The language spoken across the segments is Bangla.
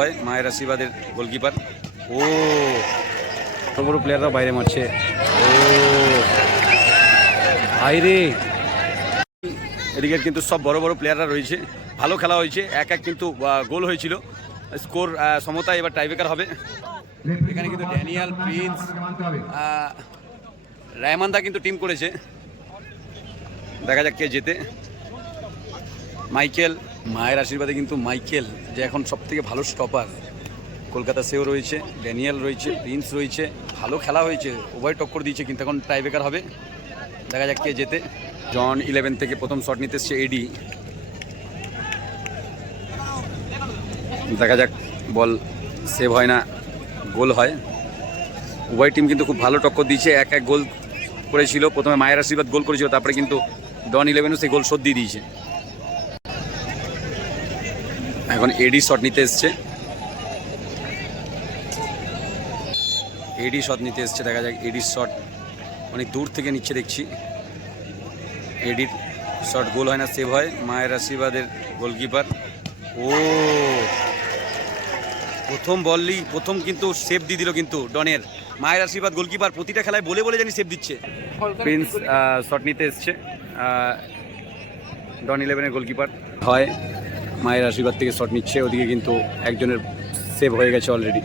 হয় মায়ের আশীর্বাদের গোলকিপার ও। বড় বড় প্লেয়াররা বাইরে মারছে। ও। বাইরে এদিকে কিন্তু সব বড় বড় প্লেয়াররা রয়েছে। ভালো খেলা হয়েছে এক এক কিন্তু গোল হয়েছিল। স্কোর সমতা এবার টাইব্রেকার হবে। এখানে কিন্তু ড্যানিয়াল প্রিন্স রায়মানদা কিন্তু টিম করেছে। দেখা যাক কে জেতে। মাইকেল মায়ের আশীর্বাদে কিন্তু মাইকেল, যে এখন সব থেকে ভালো স্টপার কলকাতা সেও রয়েছে, ড্যানিয়েল রয়েছে, প্রিন্স রয়েছে, ভালো খেলা হয়েছে, উভয় টক্কর দিয়েছে, কিন্তু এখন টাইব্রেকার হবে। দেখা যাক কে যেতে জন ইলেভেন থেকে প্রথম শট নিতে এসছে এডি দেখা যাক, বল সেভ হয় না, গোল হয়। উভয় টিম কিন্তু খুব ভালো টক্কর দিয়েছে, এক এক গোল করেছিল। প্রথমে মায়ের আশীর্বাদ গোল করেছিল, তারপরে কিন্তু ডন ইলেভেনও সেই গোল শোধ দিয়ে দিয়েছে। এখন এডি শট নিতে এসছে। এডি শট নিতে এসছে, দেখা যাক এডির শট অনেক দূর থেকে নিচ্ছে দেখছি। এডির শট গোল হয় না সেভ হয়। মায়ের আশীর্বাদের গোলকিপার ও! প্রথম বললি, প্রথম কিন্তু সেভ দিয়ে দিল কিন্তু ডনের। মায়ের আশীর্বাদ গোলকিপার প্রতিটা খেলায় বলে বলে জানি সেভ দিচ্ছে। প্রিন্স শট নিতে এসছে। ডন ইলেভেনের গোলকিপার হয়। মায়ের আশীর্বাদ থেকে শট নিচ্ছে ওদিকে কিন্তু একজনের সেভ হয়ে গেছে অলরেডি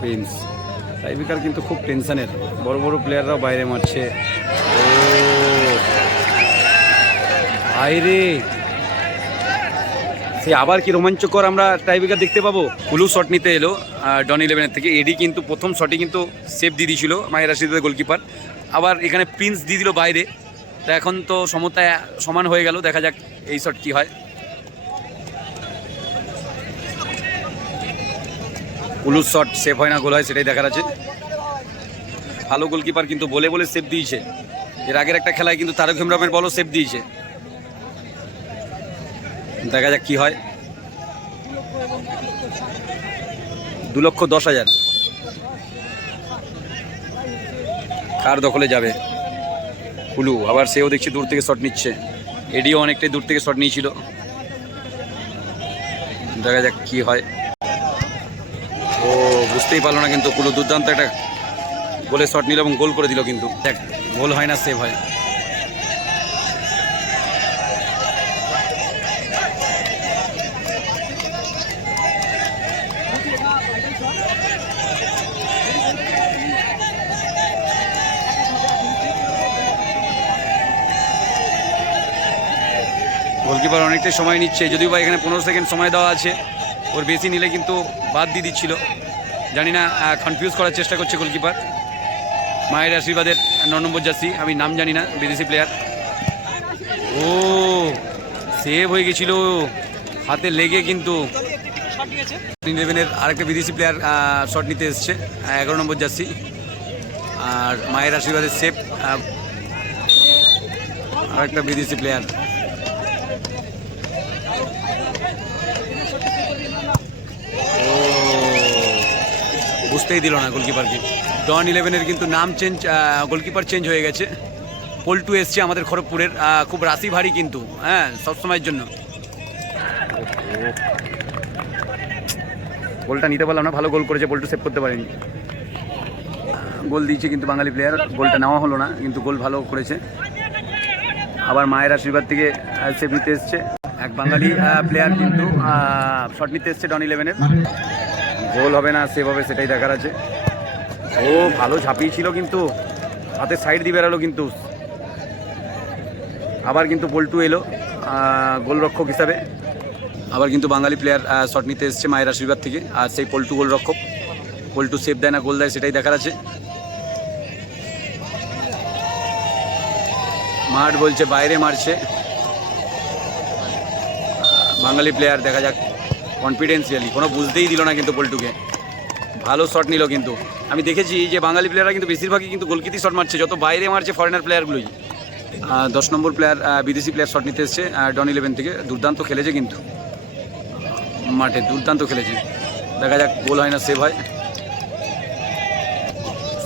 প্রিন্স টাইবিকার কিন্তু খুব টেনশনের বড় বড় প্লেয়াররাও বাইরে মারছে। ও! বাইরে সে আবার কি রোমাঞ্চকর আমরা টাইবিকার দেখতে পাবো? কুলু শট নিতে এলো ডন ইলেভেনের থেকে। এডি কিন্তু প্রথম শটে কিন্তু সেভ দিয়ে দিয়েছিল মায়ের আশীর্বাদের গোলকিপার আবার এখানে প্রিন্স দিয়ে দিল বাইরে। তো এখন তো সমতা সমান হয়ে গেল, দেখা যাক এই শট কি হয়। কুলুর শট সেভ হয় না, গোল হয়, সেটাই দেখার আছে। ভালো গোলকিপার কিন্তু বলে বলে সেভ দিয়েছে। এর আগের একটা খেলায় কিন্তু তারক হেমরামের বলও সেভ দিয়েছে। দেখা যাক কি হয়। দু লক্ষ দশ হাজার। কার দখলে যাবে? কুলু, আবার সেও দেখছি দূর থেকে শট নিচ্ছে। এডিও অনেকটাই দূর থেকে শট নিয়েছিল। দেখা যাক কি হয়। ও, বুঝতেই পারল না কিন্তু পুরো দুর্দান্ত একটা গোলে শট নিল এবং গোল করে দিল কিন্তু। দেখ, গোল হয় না সেভ হয়। গোলকিপার অনেকটাই সময় নিচ্ছে, যদিও বা এখানে পনেরো সেকেন্ড সময় দেওয়া আছে। ওর বেশি নিলে কিন্তু বাদ দিয়ে দিচ্ছিল। জানি না কনফিউজ করার চেষ্টা করছে গোলকিপার। মায়ের আশীর্বাদের ন নম্বর জার্সি, আমি নাম জানি না, বিদেশি প্লেয়ার ও সেভ হয়ে গেছিল। হাতে লেগে কিন্তু ইলেভেনের আরেকটা বিদেশি প্লেয়ার শট নিতে এসছে এগারো নম্বর জার্সি। আর মায়ের আশীর্বাদের সেভ আরেকটা বিদেশি প্লেয়ার বুঝতেই দিল না গোলকিপারকে। ডন ইলেভেনের কিন্তু নাম চেঞ্জ গোলকিপার চেঞ্জ হয়ে গেছে। পল্টু এসছে আমাদের খড়গপুরের খুব রাশি ভারী কিন্তু হ্যাঁ সবসময়ের জন্য। গোলটা নিতে পারলাম না, ভালো গোল করেছে, পল্টু সেভ করতে পারেনি। গোল দিয়েছে কিন্তু বাঙালি প্লেয়ার গোলটা নেওয়া হলো না, কিন্তু গোল ভালো করেছে। আবার মায়ের আশীর্বাদ থেকে সেভ নিতে এসছে। এক বাঙালি প্লেয়ার কিন্তু শট নিতে এসছে ডন ইলেভেনের গোল হবে না সেভ হবে সেটাই দেখার আছে। ও ভালো ঝাঁপিয়ে ছিল কিন্তু হাতে সাইড দিয়ে বেরালো কিন্তু। আবার কিন্তু পল্টু এলো গোলরক্ষক হিসাবে। আবার কিন্তু বাঙালি প্লেয়ার শট নিতে এসছে মায়ের আশীর্বাদ থেকে। আর সেই পল্টু গোলরক্ষক পল্টু সেভ দেয় না, গোল দেয়, সেটাই দেখার আছে। মাঠ বলছে, বাইরে মারছে। বাঙালি প্লেয়ার দেখা যাক। কনফিডেন্সিয়ালি কোনো বুঝতেই দিল না কিন্তু পল্টুকে। ভালো শট নিল কিন্তু। আমি দেখেছি যে বাঙালি প্লেয়াররা কিন্তু বেশিরভাগই কিন্তু গোলকিতি শট মারছে। যত বাইরে মারছে ফরেনার প্লেয়ারগুলোই দশ নম্বর প্লেয়ার বিদেশি প্লেয়ার শট নিতে এসছে ডন ইলেভেন থেকে। দুর্দান্ত খেলেছে কিন্তু। মাঠে দুর্দান্ত খেলেছে। দেখা যাক, গোল হয় না সেভ হয়।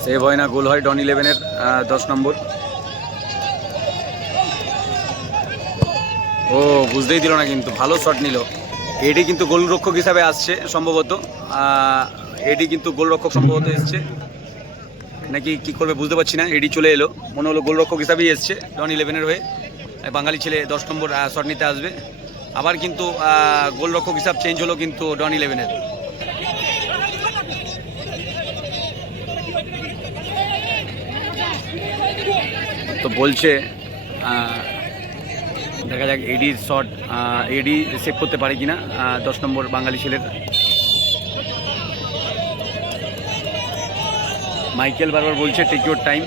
সেভ হয় না, গোল হয় ডন ইলেভেনের দশ নম্বর। ও, বুঝতেই দিল না কিন্তু। ভালো শট নিল। এডি কিন্তু গোলরক্ষক হিসাবে আসছে সম্ভবত। এডি কিন্তু গোলরক্ষক সম্ভবত এসছে। নাকি কি করবে বুঝতে পারছি না এডি চলে এলো। মনে হলো গোলরক্ষক হিসাবেই এসছে ডন ইলেভেনের হয়ে। বাঙালি ছেলে দশ নম্বর শট নিতে আসবে। আবার কিন্তু গোলরক্ষক হিসাব চেঞ্জ হলো কিন্তু ডন ইলেভেনের তো বলছে দেখা যাক এডির শট এডি সেভ করতে পারে কিনা দশ নম্বর বাঙালি ছেলের। মাইকেল বারবার বলছে টেক ইউর টাইম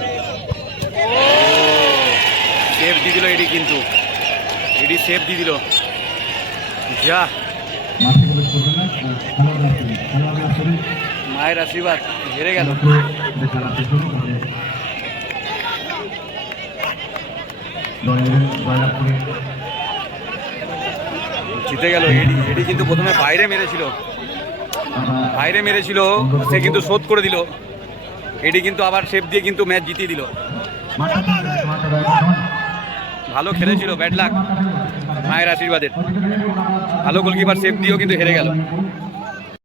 সেভ দিয়ে দিল এডি কিন্তু। এডি সেভ দিয়ে দিল। যা। মায়ের আশীর্বাদ, হেরে গেল। জয়লাভ করে জিতে গেল। এডি এডি কিন্তু প্রথমে বাইরে মেরেছিল। বাইরে মেরেছিল, সে কিন্তু শোধ করে দিল। এডি কিন্তু আবার সেফ দিয়ে কিন্তু ম্যাচ জিতিয়ে দিল। ভালো খেলেছিল, ব্যাড লাক। মায়ের আশীর্বাদের ভালো গোলকিপার সেফ দিয়েও কিন্তু হেরে গেল।